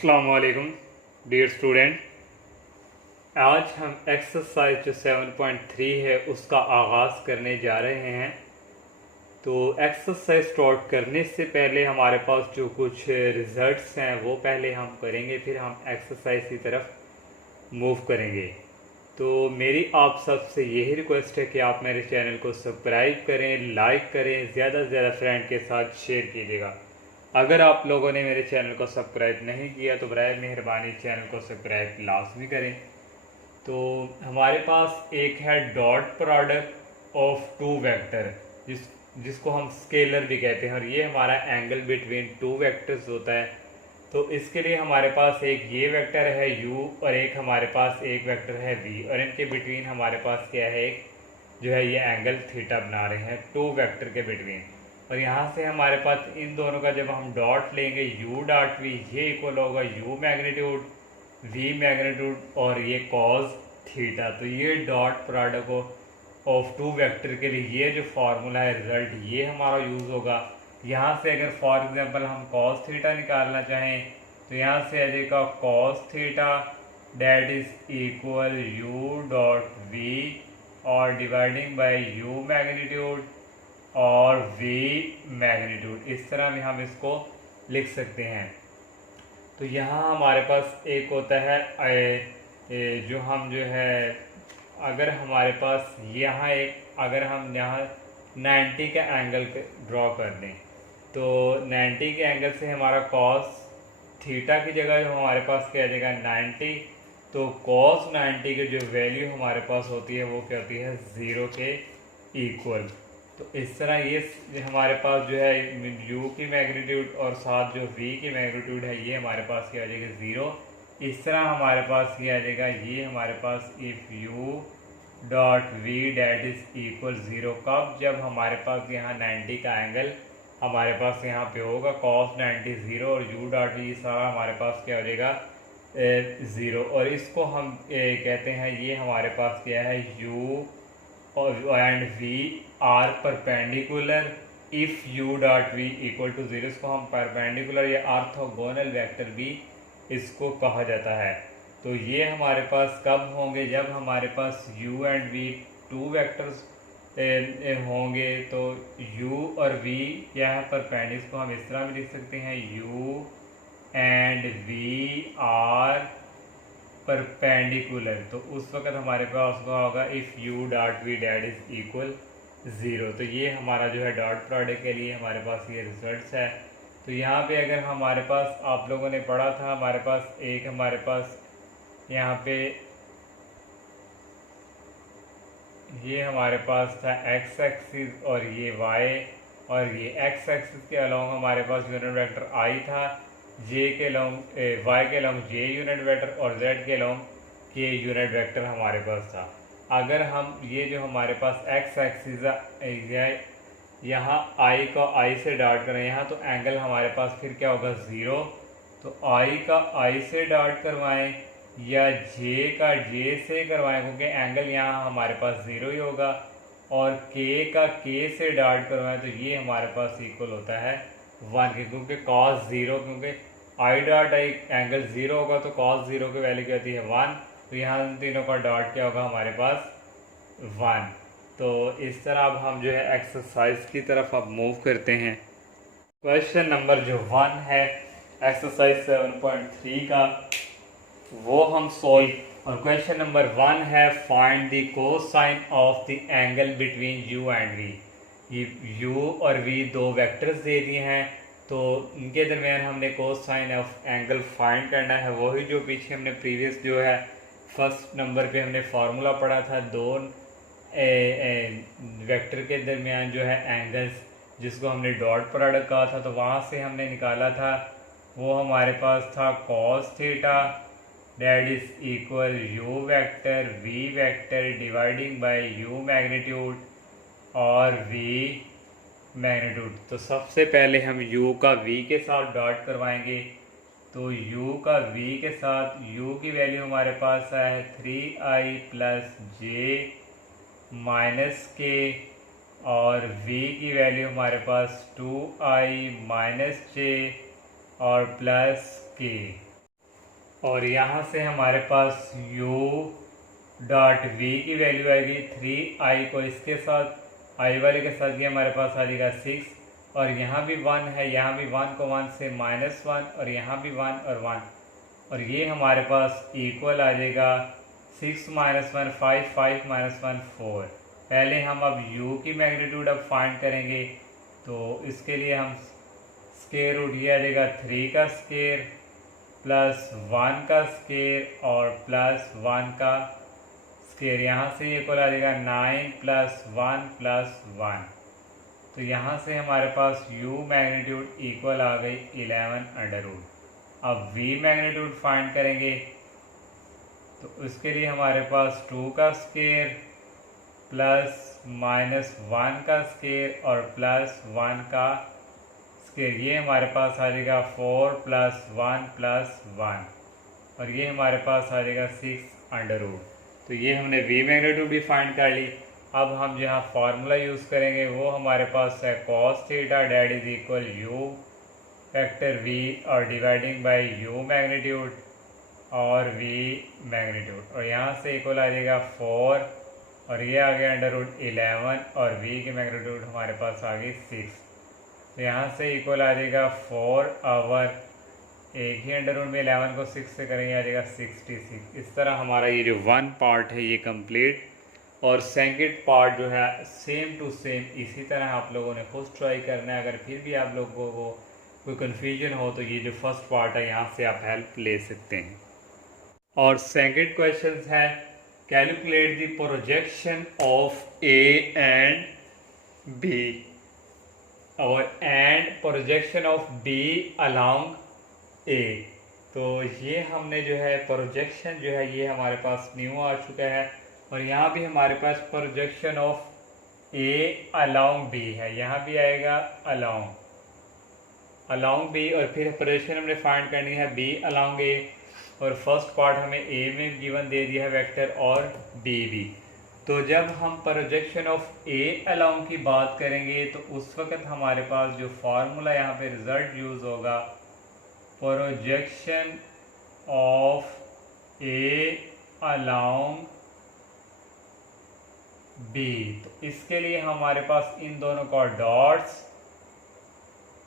अस्सलाम वालेकुम dear student. आज हम एक्सरसाइज जो 7.3 है उसका आगाज़ करने जा रहे हैं। तो एक्सरसाइज स्टार्ट करने से पहले हमारे पास जो कुछ रिजल्ट्स हैं वो पहले हम करेंगे, फिर हम एक्सरसाइज की तरफ मूव करेंगे। तो मेरी आप सबसे यही रिक्वेस्ट है कि आप मेरे चैनल को सब्सक्राइब करें, लाइक करें, ज़्यादा से ज़्यादा फ्रेंड के साथ शेयर कीजिएगा। अगर आप लोगों ने मेरे चैनल को सब्सक्राइब नहीं किया तो बराए मेहरबानी चैनल को सब्सक्राइब लाजमी करें। तो हमारे पास एक है dot product of two vector, जिसको हम स्केलर भी कहते हैं, और ये हमारा एंगल बिटवीन टू वेक्टर्स होता है। तो इसके लिए हमारे पास एक ये वेक्टर है u और एक हमारे पास एक वेक्टर है v, और इनके बिटवीन हमारे पास क्या है, एक जो है ये एंगल थीटा बना रहे हैं टू वेक्टर के बिटवीन। और यहाँ से हमारे पास इन दोनों का जब हम डॉट लेंगे u डॉट v, ये इक्वल होगा u मैग्नीट्यूड v मैग्नीट्यूड और ये कॉस थीटा। तो ये dot product of two vector के लिए ये जो फार्मूला है रिजल्ट ये हमारा यूज़ होगा। यहाँ से अगर फॉर एग्जांपल हम कॉस थीटा निकालना चाहें तो यहाँ से आ जाएगा cos theta that is equal u dot v और डिवाइडिंग बाय u मैग्नीट्यूड और v मैग्नीट्यूड। इस तरह में हम इसको लिख सकते हैं। तो यहाँ हमारे पास एक होता है जो हम जो है, अगर हमारे पास यहाँ एक, अगर हम यहाँ 90 का एंगल ड्रॉ कर दें तो 90 के एंगल से हमारा कॉस थीटा की जगह जो हमारे पास क्या आ जाएगा 90। तो कॉस 90 की जो वैल्यू हमारे पास होती है वो क्या होती है 0 के इक्वल। तो इस तरह ये हमारे पास जो है u की मैग्नीट्यूड और साथ जो v की मैग्नीट्यूड है ये हमारे पास क्या आ जाएगा 0। इस तरह हमारे पास क्या आ जाएगा, ये हमारे पास if u dot v that is equal 0 कब, जब हमारे पास यहाँ 90 का एंगल हमारे पास यहाँ पे होगा cos 90 0 और u डॉट v सारा हमारे पास क्या हो जाएगा 0। और इसको हम कहते हैं, ये हमारे पास क्या है u and v are perpendicular if u dot v equal to 0। इसको हम परपेंडिकुलर या ऑर्थोगोनल वेक्टर भी इसको कहा जाता है। तो ये हमारे पास कब होंगे, जब हमारे पास u and v two vectors होंगे। तो u और v यहाँ पर पेंडिस को हम इस तरह भी लिख सकते हैं u and v are perpendicular. तो उस वक्त हमारे पास होगा if u dot v that is equal 0। तो ये हमारा जो है डॉट प्रोडक्ट के लिए हमारे पास ये रिजल्ट्स है। तो यहाँ पे अगर हमारे पास आप लोगों ने पढ़ा था, हमारे पास एक हमारे पास यहाँ पे ये हमारे पास था x एक्सिस और ये y, और ये x एक्सिस के अलोंग हमारे पास यूनिट वेक्टर i था, j के अलोंग y के अलोंग j यूनिट वेक्टर और z के अलोंग k यूनिट वेक्टर हमारे पास था। अगर हम ये जो हमारे पास x एक्सिस यहाँ i का i से डॉट करें यहाँ, तो एंगल हमारे पास फिर क्या होगा 0। तो i का i से डॉट करवाएं या j का j से करवाएं, क्योंकि एंगल यहाँ हमारे पास 0 ही होगा, और k का k से डॉट करवाएं तो ये हमारे पास इक्वल होता है 1 के, क्योंकि cos 0, क्योंकि i डॉट i एंगल 0 होगा तो cos 0 की वैल्यू क्या होती है 1। तो यहाँ तीनों का डॉट क्या होगा हमारे पास 1। तो इस तरह अब हम जो है एक्सरसाइज की तरफ अब मूव करते हैं। क्वेश्चन नंबर जो 1 है एक्सरसाइज 7.3 का वो हम सॉल्व, और क्वेश्चन नंबर 1 है find the cosine of the angle between u and v। ये u और v दो वेक्टर्स दे दिए हैं, तो इनके दरमियान हमने कोसाइन ऑफ एंगल फाइंड करना है। वही जो पीछे हमने प्रीवियस जो है फर्स्ट नंबर पे हमने फार्मूला पढ़ा था, दो वेक्टर के दरमियान जो है एंगल्स, जिसको हमने डॉट प्रोडक्ट कहा था, तो वहाँ से हमने निकाला था, वो हमारे पास था cos theta that is equal u vector v vector dividing by u magnitude और v मैग्नीट्यूड। तो सबसे पहले हम u का v के साथ डॉट करवाएंगे। तो u का v के साथ u की वैल्यू हमारे पास है 3i प्लस j माइनस के, और v की वैल्यू हमारे पास 2i माइनस j और प्लस के। और यहाँ से हमारे पास u डॉट v की वैल्यू आएगी 3i को इसके साथ i वाले के साथ ये हमारे पास आ जाएगा 6 और यहाँ भी 1 है, यहाँ भी 1 को 1 से -1 और यहाँ भी 1 और 1 और ये हमारे पास इक्वल आ जाएगा 6 - 1 5 5 - 1 4। पहले हम अब u की मैग्नीट्यूड अब फाइंड करेंगे, तो इसके लिए हम स्क्वायर रूट ये आ जाएगा 3 का स्क्वायर प्लस 1 का स्क्वायर और प्लस 1 का स्क्वायर। यहाँ से इक्वल आ जाएगा 9 + 1 + 1। तो यहाँ से हमारे पास u मैग्नीट्यूड इक्वल आ गई 11√। अब v मैग्नीट्यूड फाइंड करेंगे, तो उसके लिए हमारे पास 2 का स्क्वायर प्लस -1 का स्क्वायर और प्लस 1 का स्क्वायर, ये हमारे पास आ जाएगा 4 + 1 + 1 और ये हमारे पास आ जाएगा 6√। तो ये हमने v मैग्नीट्यूड भी फाइंड कर ली। अब हम जहाँ फार्मूला यूज़ करेंगे वो हमारे पास है cos theta that is equal u factor v और डिवाइडिंग बाय u मैग्नीट्यूड और v मैग्नीट्यूड और यहाँ से इक्वल आ जाएगा 4 और ये आ गया √11 और v की मैग्नीट्यूड हमारे पास आ गई 6। तो यहाँ से इक्वल आ जाएगा 4 और एक ही अंडर रूट में 11 को 6 से करेंगे आ जाएगा 66। इस तरह हमारा ये जो 1 पार्ट है ये कंप्लीट और सेकंड पार्ट जो है सेम टू सेम इसी तरह आप लोगों ने खुद ट्राई करना है। अगर फिर भी आप लोगों को कोई कन्फ्यूजन हो तो ये जो फर्स्ट पार्ट है यहाँ से आप हेल्प ले सकते हैं। और सेकंड क्वेश्चन है calculate the projection of A and B और and projection of B along A. तो ये हमने जो है प्रोजेक्शन जो है ये हमारे पास न्यू आ चुका है और यहाँ भी हमारे पास projection of A along B है, यहाँ भी आएगा अलोंग बी और फिर प्रोजेक्शन हमने फाइंड करनी है बी अलोंग ए और फर्स्ट पार्ट हमें ए में गिवन दे दिया है वेक्टर और बी भी। तो जब हम प्रोजेक्शन ऑफ ए अलोंग की बात करेंगे तो उस वक्त हमारे पास जो फार्मूला यहाँ पे रिजल्ट यूज़ होगा projection of A along B. तो इसके लिए हमारे पास इन दोनों का डॉट्स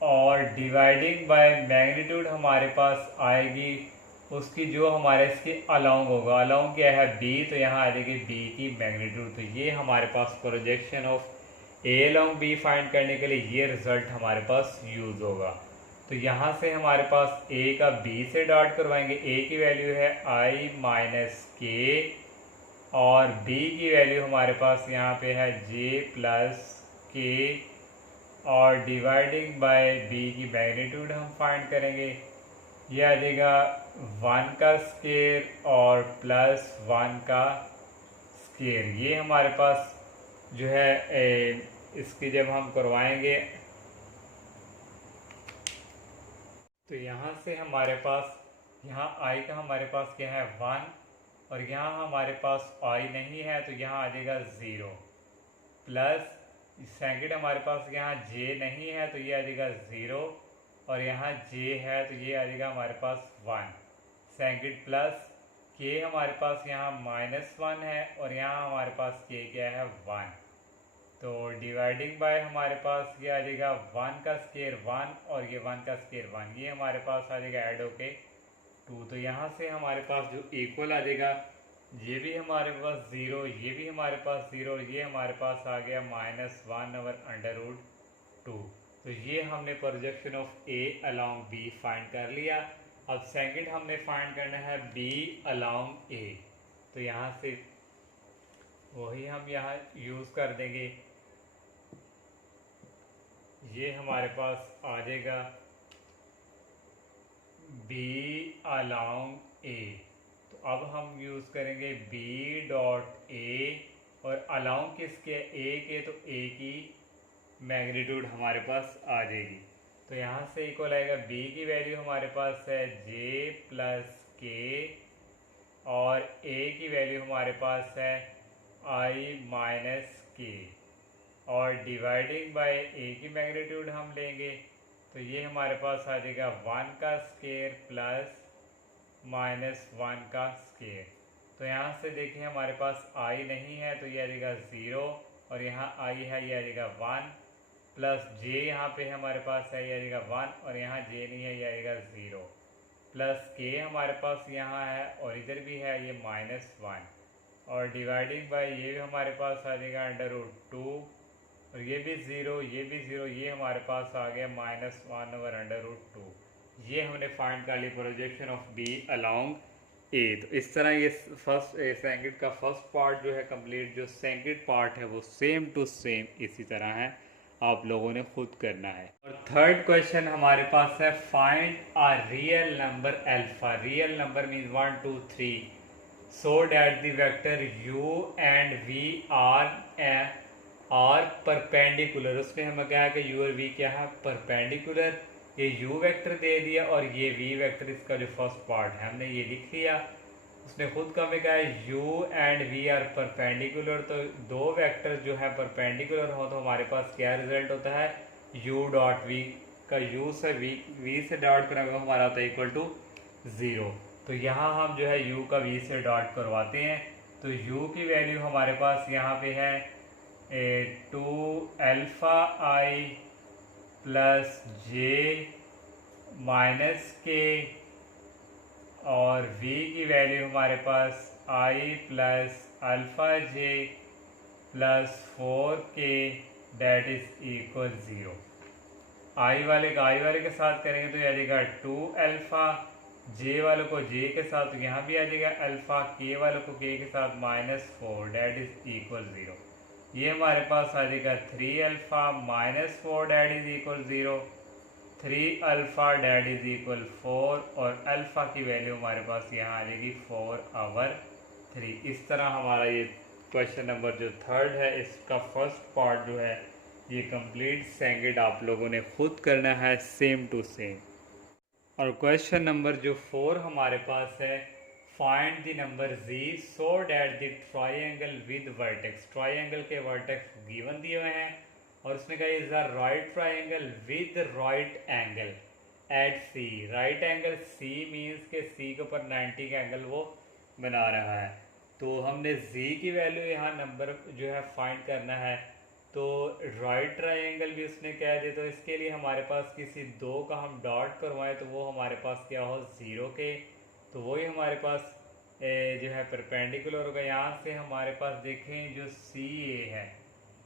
और डिवाइडिंग बाय मैग्नीट्यूड हमारे पास आएगी उसकी जो हमारे इसके अलोंग होगा। अलोंग क्या है बी, तो यहाँ आ जाएगी बी की मैग्नीट्यूड। तो ये हमारे पास projection of A along B find करने के लिए ये रिजल्ट हमारे पास यूज़ होगा। तो यहाँ से हमारे पास a का b से डॉट करवाएंगे, a की वैल्यू है i - k और b की वैल्यू हमारे पास यहाँ पे है j + k और डिवाइडिंग बाय b की मैग्नीट्यूड हम फाइंड करेंगे। ये आ जाएगा 1 का स्क्वायर और प्लस 1 का स्क्वायर। ये हमारे पास जो है इसकी जब हम करवाएंगे तो यहाँ से हमारे पास यहाँ i का हमारे पास क्या है 1 और यहाँ हमारे पास i नहीं है तो यहाँ आ जाएगा 0 प्लस सेकंड हमारे पास यहाँ j नहीं है तो ये आ जाएगा 0 और यहाँ j है तो ये आ जाएगा हमारे पास 1 सेकंड प्लस k हमारे पास यहाँ -1 है और यहाँ हमारे पास k क्या है 1। तो डिवाइडिंग बाय हमारे पास ये आ जाएगा 1 का स्क्वायर 1 और ये 1 का स्क्वायर 1, ये हमारे पास आ जाएगा ऐड होके 2। तो यहाँ से हमारे पास जो इक्वल आ जाएगा ये भी हमारे पास 0, ये भी हमारे पास 0, ये हमारे पास आ गया -1/√2। तो ये हमने projection of A along B find कर लिया। अब सेकंड हमने फाइंड करना है बी अलोंग ए। तो यहाँ से वही हम यहाँ यूज़ कर देंगे, ये हमारे पास आ जाएगा बी अलोंग ए। तो अब हम यूज़ करेंगे बी डॉट ए और अलोंग किसके ए के, तो ए की मैग्नीट्यूड हमारे पास आ जाएगी। तो यहाँ से इक्वल आएगा बी की वैल्यू हमारे पास है जे + के और ए की वैल्यू हमारे पास है i - k और डिवाइडिंग बाय ए की मैग्नीट्यूड हम लेंगे तो ये हमारे पास आ जाएगा 1 का स्क्वायर प्लस -1 का स्केयर। तो यहाँ से देखिए हमारे पास i नहीं है तो ये आ जाएगा 0 और यहाँ i है ये आ जाएगा 1 प्लस j यहाँ पे हमारे पास है ये आ जाएगा 1 और यहाँ j नहीं है ये आ जाएगा 0 प्लस k हमारे पास यहाँ है और इधर भी है ये -1 और डिवाइडिंग बाय ये भी हमारे पास आ जाएगा √2 और ये भी 0 ये भी 0 ये हमारे पास आ गया -1/√2। ये हमने फाइंड कर ली projection of B along A. तो इस तरह ये फर्स्ट सेकंड का फर्स्ट पार्ट जो है कंप्लीट, जो सेकंड पार्ट है वो सेम टू सेम इसी तरह है, आप लोगों ने खुद करना है। और थर्ड क्वेश्चन हमारे पास है find a real number alpha. Real number means 1 2 3 so that the vector u and v are perpendicular. उसमें हमें क्या है कि u और v क्या है, परपेंडिकुलर। ये u वेक्टर दे दिया और ये v वेक्टर, इसका जो फर्स्ट पार्ट है हमने ये लिख लिया। उसने खुद का हमें कहा है u and v are perpendicular. तो दो वेक्टर जो है परपेंडिकुलर हो तो हमारे पास क्या रिजल्ट होता है, u डॉट v का u से v से डॉट करेंगे हमारा होता है इक्वल टू 0। तो यहाँ हम जो है u का v से डॉट करवाते हैं। तो u की वैल्यू हमारे पास यहाँ पे है 2 α i plus j minus k और v की वैल्यू हमारे पास i plus alpha j plus 4k that is equal 0। i वाले के साथ करेंगे तो ये आ जाएगा 2 अल्फा, j वालों को j के साथ तो यहाँ भी आ जाएगा अल्फा, k वालों को k के साथ -4 डेट इज इक्वल 0। ये हमारे पास आ जाएगा 3 alpha -4 that is equal 0, 3 alpha that is equal 4 और अल्फा की वैल्यू हमारे पास यहाँ आ जाएगी 4/3। इस तरह हमारा ये क्वेश्चन नंबर जो थर्ड है इसका फर्स्ट पार्ट जो है ये कंप्लीट सेकंड आप लोगों ने खुद करना है सेम टू सेम। और क्वेश्चन नंबर जो 4 हमारे पास है find the number z so that the triangle with vertex. Triangle के वर्टेक्स गिवन दिए हुए हैं और उसने कहा is a right triangle with right angle at c। Right angle c means के c के ऊपर 90 का एंगल वो बना रहा है। तो हमने z की वैल्यू यहाँ नंबर जो है फाइंड करना है। तो राइट ट्राइंगल भी उसने कह दिया, तो इसके लिए हमारे पास किसी दो का हम डॉट करवाएं तो वो हमारे पास क्या हो 0 के, तो वही हमारे पास जो है परपेंडिकुलर होगा। यहाँ से हमारे पास देखें जो सी ए है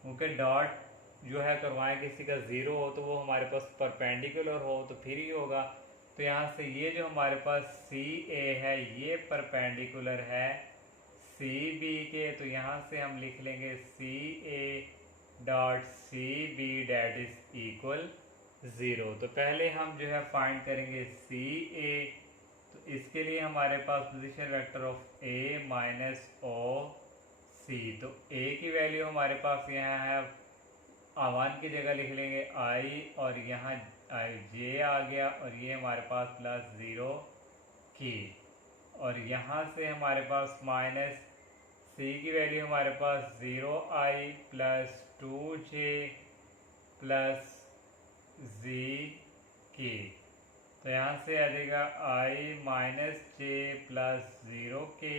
उनके डॉट जो है करवाएं किसी का 0 हो तो वो हमारे पास परपेंडिकुलर हो तो फिर ही होगा। तो यहाँ से ये जो हमारे पास सी ए है ये परपेंडिकुलर है सी बी के, तो यहाँ से हम लिख लेंगे C A dot C B that is equal 0। तो पहले हम जो है फाइंड करेंगे सी ए। तो इसके लिए हमारे पास position vector of a minus O C. तो a की वैल्यू हमारे पास यहाँ है 1 की जगह लिख लेंगे i और यहाँ j आ गया और ये हमारे पास प्लस 0 की और यहाँ से हमारे पास माइनस c की वैल्यू हमारे पास 0i plus 2j plus z की। तो यहाँ से आ जाएगा i minus j plus 0k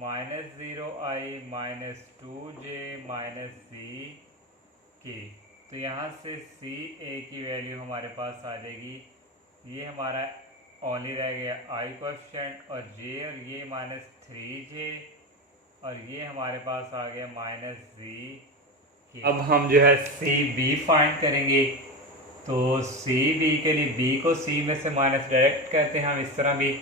minus 0i minus 2j minus z की। तो यहाँ से सी ए की वैल्यू हमारे पास आ जाएगी, ये हमारा ओनली रह गया i क्वेश्चन और j और ये माइनस 3j और ये हमारे पास आ गया माइनस z की। अब हम जो है सी बी फाइंड करेंगे। तो सी बी के लिए b को c में से माइनस डायरेक्ट करते हैं हम इस तरह भी।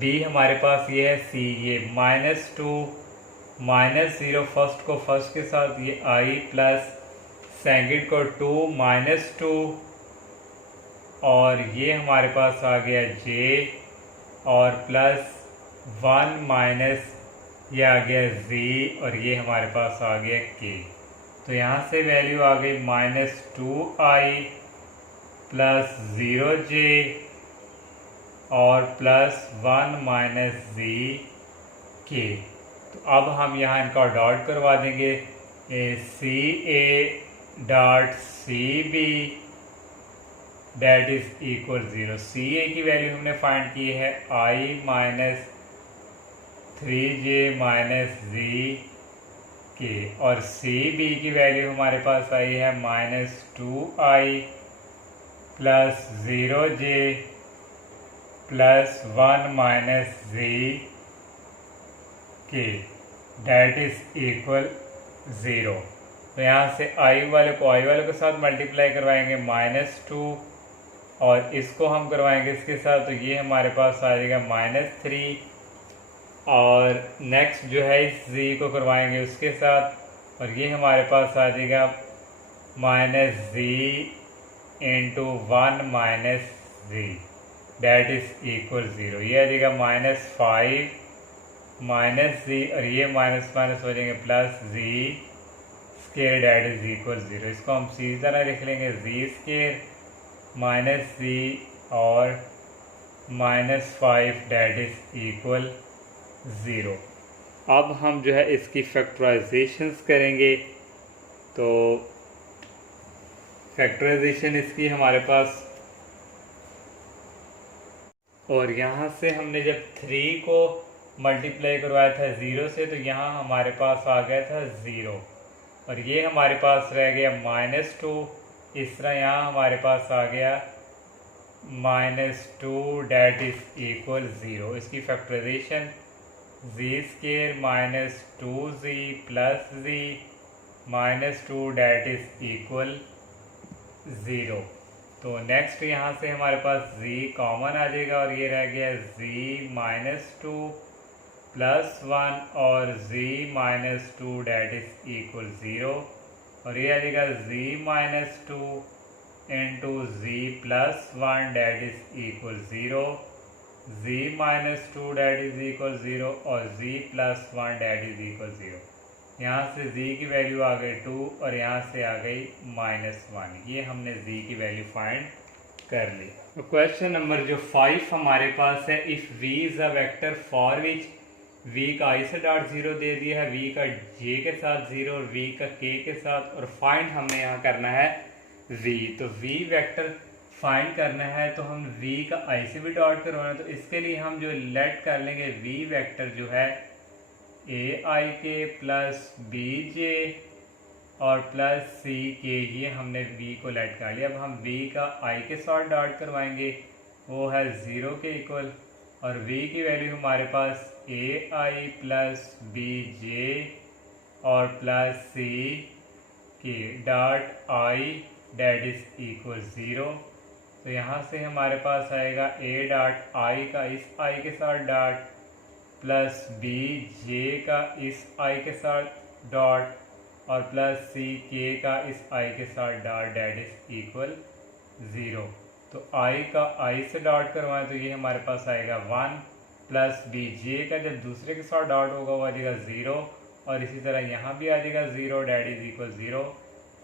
b हमारे पास ये है c, ये -2 -0 फर्स्ट को फर्स्ट के साथ ये i प्लस सेकंड को 2 -2 और ये हमारे पास आ गया j और प्लस 1 माइनस ये आ गया z और ये हमारे पास आ गया k। तो यहाँ से वैल्यू आ गई -2i प्लस 0j और प्लस 1 माइनस z k। तो अब हम यहाँ इनका डॉट करवा देंगे C A dot C B that is equal 0। C A की वैल्यू हमने फाइंड की है आई माइनस 3j माइनस जी के, और सी बी की वैल्यू हमारे पास आई है -2i plus 0j plus 1 minus जी के, डेट इज इक्वल 0। तो यहाँ से आई वाले के साथ मल्टीप्लाई करवाएंगे -2, और इसको हम करवाएंगे इसके साथ, तो ये हमारे पास आ जाएगा -3, और नेक्स्ट जो है इस z को करवाएंगे उसके साथ, और ये हमारे पास आ जाएगा -z into 1 minus z, that is equal 0। ये आ जाएगा -5 माइनस जी, और ये माइनस माइनस हो जाएंगे plus z square, that is equal 0। इसको हम सीधी तरह लिख लेंगे जी स्केयर माइनस जी और -5, डेट इज इक्वल 0। अब हम जो है इसकी फैक्टराइजेशंस करेंगे। तो फैक्टराइजेशन इसकी हमारे पास, और यहाँ से हमने जब 3 को मल्टीप्लाई करवाया था 0 से, तो यहाँ हमारे पास आ गया था 0, और ये हमारे पास रह गया -2। इस तरह यहाँ हमारे पास आ गया -2, डेट इज इक्वल 0। इसकी factorisation z square -2z plus z -2, that is equal 0। तो नेक्स्ट यहाँ से हमारे पास z कॉमन आ जाएगा, और ये रह गया z -2 प्लस 1 और z -2, डेट इज इक्वल 0, और ये आ जाएगा z -2 into z plus 1, that is equal 0, z -2 that is equal 0 और z plus 1 that is equal 0। यहाँ से z की वैल्यू आ गई 2, और यहाँ से आ गई -1। ये हमने z की वैल्यू फाइंड कर ली। तो क्वेश्चन नंबर जो 5 हमारे पास है, if v is a vector for which v का i से डॉट 0 दे दिया है, v का j के साथ 0 और v का k के साथ, और फाइंड हमने यहाँ करना है v। तो v वेक्टर फाइंड करना है, तो हम v का i से भी डॉट करवाना है, तो इसके लिए हम जो लेट कर लेंगे v वेक्टर जो है ai के प्लस bj और प्लस c के, ये हमने v को लेट कर लिया। अब हम v का i के साथ डॉट करवाएंगे, वो है 0 के इक्वल, और v की वैल्यू हमारे पास ai प्लस bj और प्लस c के dot i, that is equal 0। तो यहाँ से हमारे पास आएगा a डॉट i का इस i के साथ डॉट प्लस bj का इस i के साथ डॉट और प्लस c k का इस i के साथ डॉट, डेट इज इक्वल 0। तो i का i से डॉट करवाएं, तो ये हमारे पास आएगा 1 प्लस bj का जब दूसरे के साथ डॉट होगा वो आ जाएगा 0, और इसी तरह यहाँ भी आ जाएगा 0, डेट इज इक्वल 0,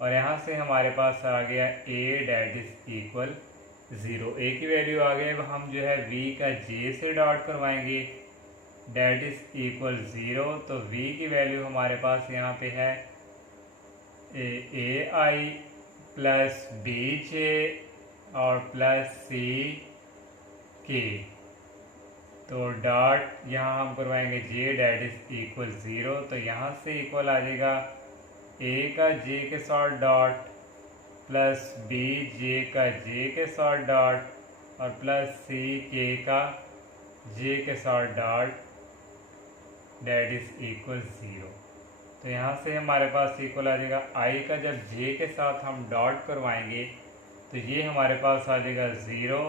और यहाँ से हमारे पास आ गया a, that is equal 0। a की वैल्यू आ गई। अब हम जो है v का j से डॉट करवाएंगे, डेट इज इक्वल 0। तो v की वैल्यू हमारे पास यहाँ पे है ai प्लस bj और प्लस c k, तो डॉट यहाँ हम करवाएंगे j, डेट इज इक्वल 0। तो यहाँ से इक्वल आ जाएगा a का j के साथ डॉट प्लस bj का j के साथ डॉट और प्लस c k का j के साथ डॉट, डेट इज इक्वल 0। तो यहाँ से हमारे पास इक्वल आ जाएगा i का जब j के साथ हम डॉट करवाएंगे, तो ये हमारे पास आ जाएगा 0,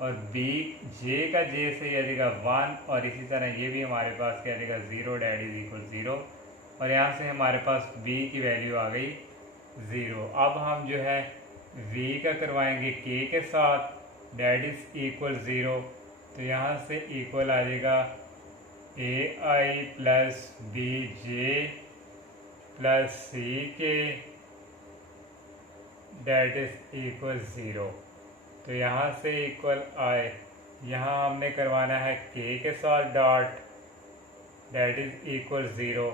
और j का j से आ जाएगा 1, और इसी तरह ये भी हमारे पास क्या आ जाएगा 0, डेट इज इक्वल 0, और यहाँ से हमारे पास b की वैल्यू आ गई 0। अब हम जो है v का करवाएंगे k के साथ, डेट इज इक्वल 0। तो यहाँ से इक्वल आ जाएगा ai plus bj plus c के, डेट इज इक्वल 0। तो यहाँ से इक्वल आए, यहाँ हमने करवाना है k के साथ डॉट, डेट इज इक्वल 0।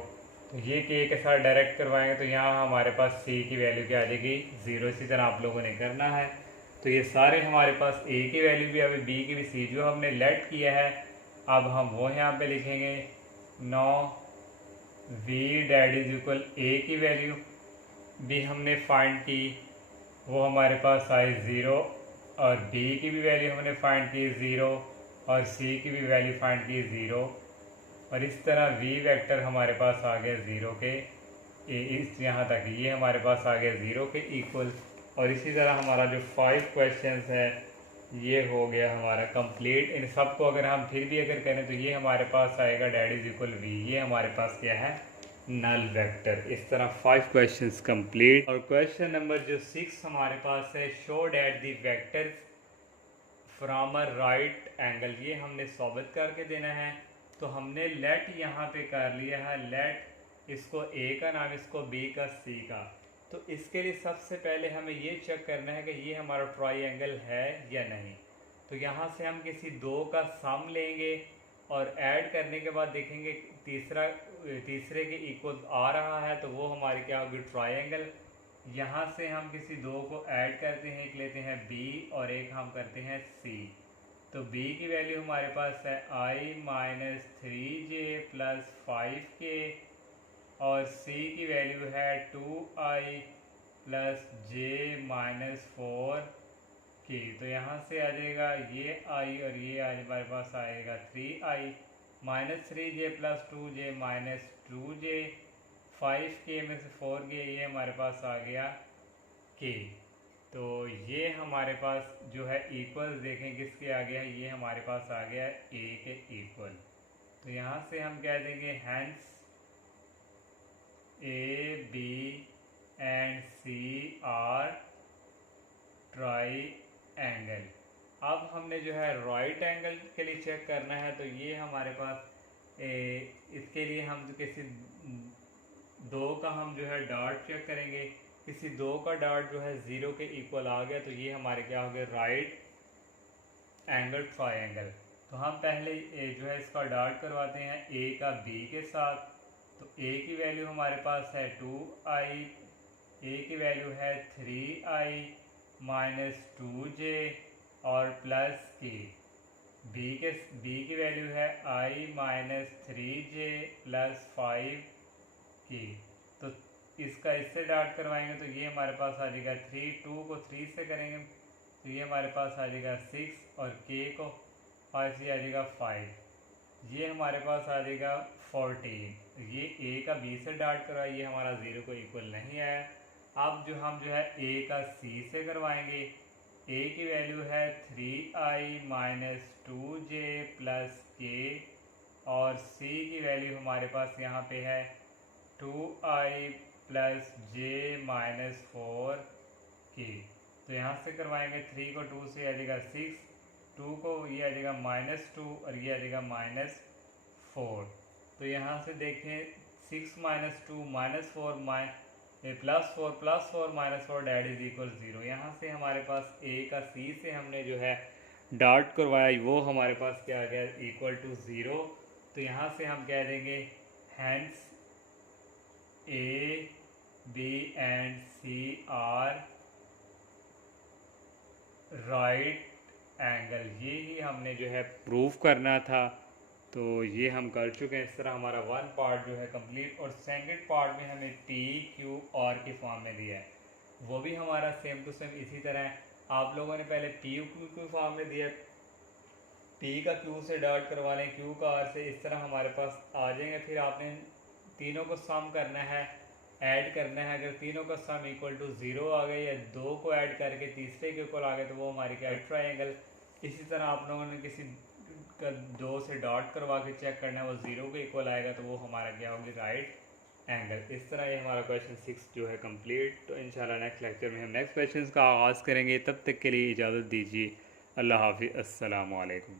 तो ये k के साथ डायरेक्ट करवाएंगे, तो यहाँ हमारे पास c की वैल्यू क्या आ जाएगी 0। इसी तरह आप लोगों ने करना है। तो ये सारे हमारे पास ए की वैल्यू भी, अभी बी की भी, सी जो हमने लेट किया है अब हम वो यहाँ पे लिखेंगे। Now we that is equal A की वैल्यू भी हमने फाइंड की, वो हमारे पास आई 0, और बी की भी वैल्यू हमने फाइंड की 0, और सी की भी वैल्यू फाइंड की 0, और इस तरह वी वेक्टर हमारे पास आ गया 0 के इस यहाँ तक ये हमारे पास आ गया 0 के इक्वल। और इसी तरह हमारा जो 5 क्वेश्चंस है ये हो गया हमारा कंप्लीट। इन सब को अगर हम फिर भी अगर करें तो ये हमारे पास आएगा डैट इज इक्वल वी, ये हमारे पास क्या है, नल वेक्टर। इस तरह 5 क्वेश्चंस कंप्लीट। और क्वेश्चन नंबर जो 6 हमारे पास है, show that the vector from a right angle, ये हमने साबित करके देना है। तो हमने लेट यहाँ पे कर लिया है, लेट इसको ए का नाम, इसको बी का, सी का। तो इसके लिए सबसे पहले हमें ये चेक करना है कि ये हमारा ट्रायंगल है या नहीं। तो यहाँ से हम किसी दो का सम लेंगे और ऐड करने के बाद देखेंगे तीसरे के इक्वल आ रहा है तो वो हमारी क्या होगी, ट्रायंगल। यहाँ से हम किसी दो को ऐड करते हैं, एक लेते हैं बी और एक हम करते हैं सी। तो b की वैल्यू हमारे पास है i minus 3j plus 5k, और c की वैल्यू है 2i plus j minus 4k। तो यहाँ से आ जाएगा ये i और ये आज हमारे पास आएगा 3i minus 3j plus 2j minus 2j, 5k में से 4k, ये हमारे पास आ गया k। तो ये हमारे पास जो है इक्वल देखें किसके आ गया, ये हमारे पास आ गया ए के इक्वल। तो यहाँ से हम कह देंगे hence A B and C are triangle. अब हमने जो है राइट एंगल के लिए चेक करना है, तो ये हमारे पास इसके लिए हम जो किसी दो का हम जो है डॉट चेक करेंगे। किसी दो का डॉट जो है 0 के इक्वल आ गया तो ये हमारे क्या हो गया, राइट एंगल ट्रायंगल। तो हम पहले जो है इसका डॉट करवाते हैं ए का बी के साथ। तो ए की वैल्यू हमारे पास है 2i, ए की वैल्यू है 3i माइनस 2j और प्लस k। बी की वैल्यू है i minus 3j plus 5k। तो इसका इससे डॉट करवाएंगे तो ये हमारे पास आ जाएगा 3, 2 को 3 से करेंगे तो ये हमारे पास आ जाएगा 6, और k को 5 से आ जाएगा 5, ये हमारे पास आ जाएगा 14। ये a का b से डॉट करवाए, ये हमारा 0 को इक्वल नहीं आया। अब जो हम जो है a का c से करवाएंगे, a की वैल्यू है 3i minus 2j plus k, और c की वैल्यू हमारे पास यहाँ पे है 2i plus j minus 4k। तो यहाँ से करवाएंगे 3 को 2 से आ जाएगा 6, 2 को ये आ जाएगा माइनस 2 और ये आ जाएगा माइनस 4। तो यहाँ से देखें 6 minus 2 minus 4 plus 4 minus 4 that is equal 0। यहाँ से हमारे पास a का c से हमने जो है डॉट करवाया, वो हमारे पास क्या आ गया, इक्वल टू 0। तो यहाँ से हम कह देंगे hence A B and C are right angle. ये ही हमने जो है प्रूफ करना था, तो ये हम कर चुके हैं। इस तरह हमारा वन पार्ट जो है कंप्लीट, और सेकंड पार्ट में हमें पी क्यू आर के फॉर्म में दिया है, वो भी हमारा सेम टू सेम इसी तरह है। आप लोगों ने पहले पी क्यू के फॉर्म में दिया, पी का क्यू से डॉट करवा लें, क्यू का आर से, इस तरह हमारे पास आ जाएंगे। फिर आपने तीनों को सम करना है, ऐड करना है। अगर तीनों का सम इक्वल टू 0 आ गए या दो को ऐड करके तीसरे के इक्वल आ गए तो वो हमारी क्या है, ट्रायंगल। इसी तरह आप लोगों ने किसी का 2 से डॉट करवा के चेक करना है, वो 0 के इक्वल आएगा तो वो हमारा क्या होगी, राइट एंगल। इस तरह ये हमारा क्वेश्चन 6 जो है कंप्लीट। तो इंशाल्लाह नेक्स्ट लेक्चर में हम नेक्स्ट क्वेश्चन का आगाज़ करेंगे। तब तक के लिए इजाज़त दीजिए। अल्लाह हाफिज़, अस्सलामु अलैकुम।